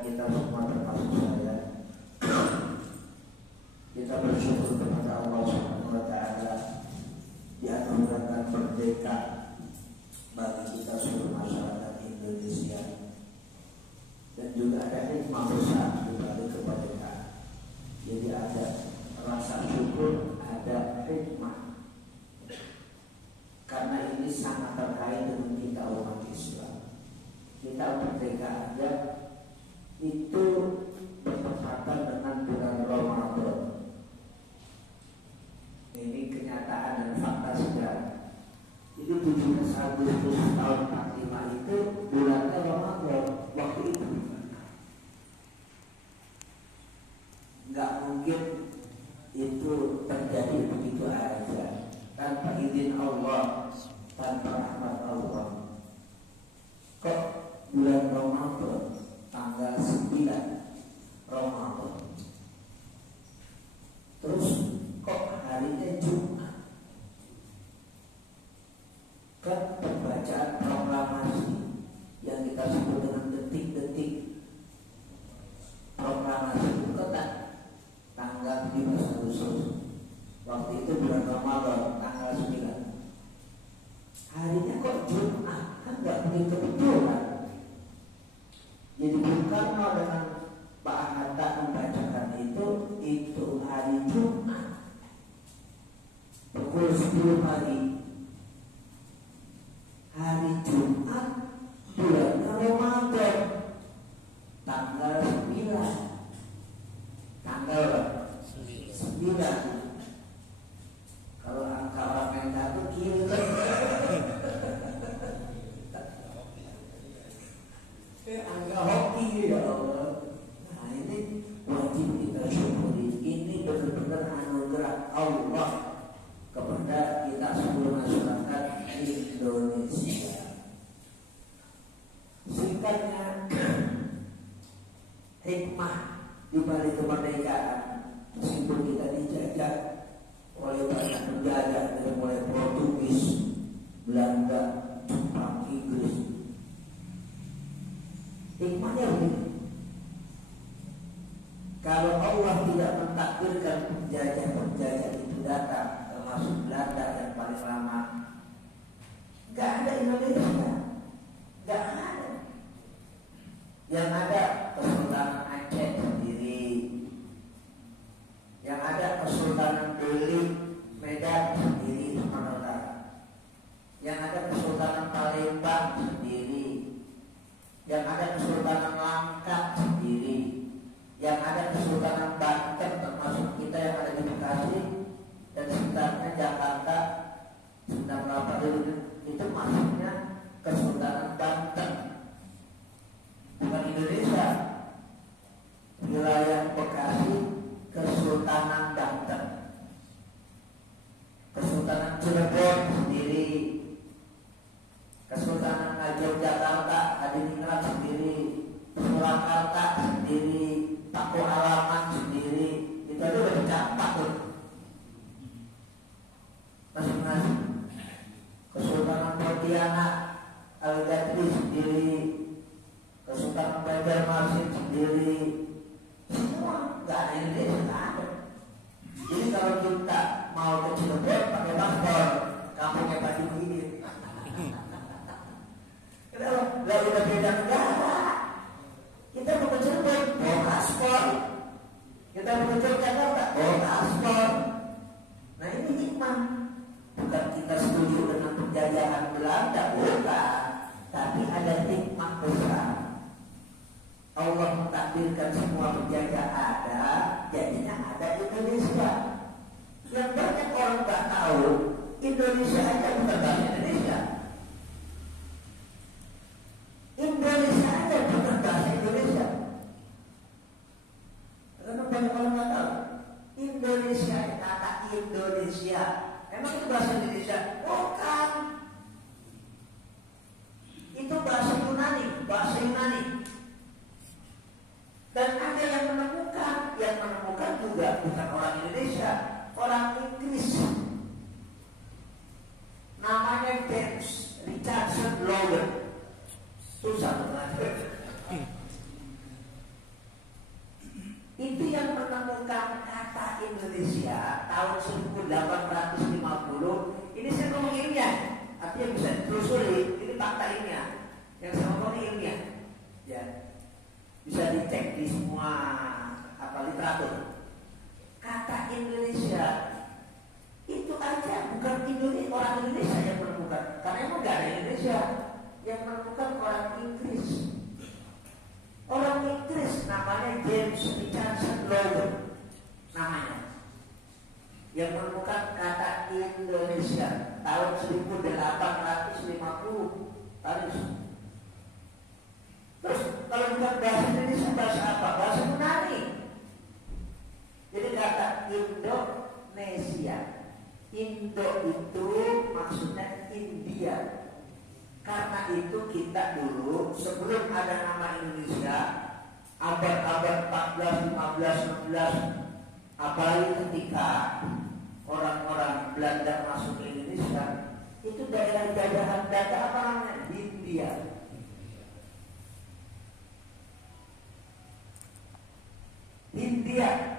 dan kita semua termasuk saya, kita bersyukur kepada Allah Subhanahu wa Ta'ala dianugerahkan merdeka bagi kita seluruh masyarakat Indonesia, dan juga ada hikmah besar di balik kemerdekaan. Jadi ada rasa syukur, ada hikmah, karena ini sangat terkait dengan kita umat Islam. Kita merdeka aja itu bertepatan dengan bulan Ramadan. Ini kenyataan dan fakta sejarah. Jadi 17 Agustus tahun 45 itu bulannya Ramadan. Waktu itu nggak mungkin itu terjadi begitu aja tanpa izin Allah, tanpa rahmat Allah. Kok bulan Ramadan tanggal 9 Ramadan, terus kok harinya Jumat? Kan pembacaan proklamasi yang kita sebut dengan detik-detik proklamasi itu kan tanggal 15 Agustus. Waktu itu bulan Ramadan tanggal 9. Harinya kok Jumat? Kan nggak begitu kebetulan. Jadi Bung Karno dengan Pak Hatta membacakan itu hari Jumat pukul 10 pagi. Hari Jumat bulan Ramadan tanggal 9. Tanggal 9. Kalau angka orang Mendah itu kiri. Angka hoki ya Allah. Nah ini wajib kita syukuri. Ini benar-benar anugerah Allah kepada kita seluruh masyarakat Indonesia. Singkatnya, hikmah di balik kemerdekaan, meskipun kita dijajah oleh banyak penjajah dari mulai Portugis, Belanda, Jepang, Inggris. Hikmahnya begini: kalau Allah tidak mentakdirkan penjajah itu datang, termasuk Belanda yang paling lama, nggak ada Indonesia, nggak ada. Yang ada Kesultanan Aceh sendiri, yang ada Kesultanan Beli Medan sendiri, Sumatera Utara, yang ada Kesultanan Palembang sendiri, yang ada Kesultanan Langkat sendiri, yang ada Kesultanan Banten termasuk kita yang ada di Bekasi dan sekitarnya Jakarta, Sunda Kelapa itu masuknya Kesultanan Banten, bukan Indonesia. Wilayah Bekasi Kesultanan Banten, Kesultanan Cirebon sendiri, Kesultanan Yogyakarta, Hadiningrat sendiri, Surakarta sendiri, Paku Alaman sendiri. Itu aja udah dicatat tuh masing-masing. Kesultanan Pontianak, Al-Gatri sendiri, Kesultanan Banjarmasin sendiri, semua nggak ada Indonesia, nggak ada. Jadi kalau kita mau ke Cirebon pakai paspor, kampungnya Pak Muhyiddin. Kenapa? Lah udah beda negara. Kita mau ke Cirebon, bawa paspor. Kita mau ke Jakarta, bawa paspor. Nah ini hikmah. Bukan kita setuju dengan penjajahan Belanda, bukan. Tapi ada hikmah besar. Allah mentakdirkan semua penjajah ada, jadinya ada Indonesia. Yang banyak orang nggak tahu, Indonesia aja bukan bahasa Indonesia. Indonesia aja bukan bahasa Indonesia. Karena banyak orang nggak tahu. Indonesia, kata Indonesia, emang itu bahasa Indonesia? Bukan. Itu bahasa Yunani, bahasa Yunani. Dan ada yang menemukan juga bukan orang Indonesia, orang Inggris. Namanya James Richardson Logan. Susah banget. Bisa dicek di semua literatur. Kata Indonesia itu aja bukan Indonesia, orang Indonesia yang menemukan, karena emang gak ada Indonesia yang menemukan, orang Inggris. Orang Inggris namanya James Richardson Logan namanya, yang menemukan kata Indonesia tahun 1850 tadi. Terus kalau bukan bahasa Indonesia, bahasa apa? Bahasa Yunani. Jadi kata Indonesia, Indo itu maksudnya India. Karena itu kita dulu sebelum ada nama Indonesia, abad-abad 14, 15, 16, apalagi ketika orang-orang Belanda masuk ke Indonesia, itu daerah jajahan Belanda apa namanya? Hindia. Hindia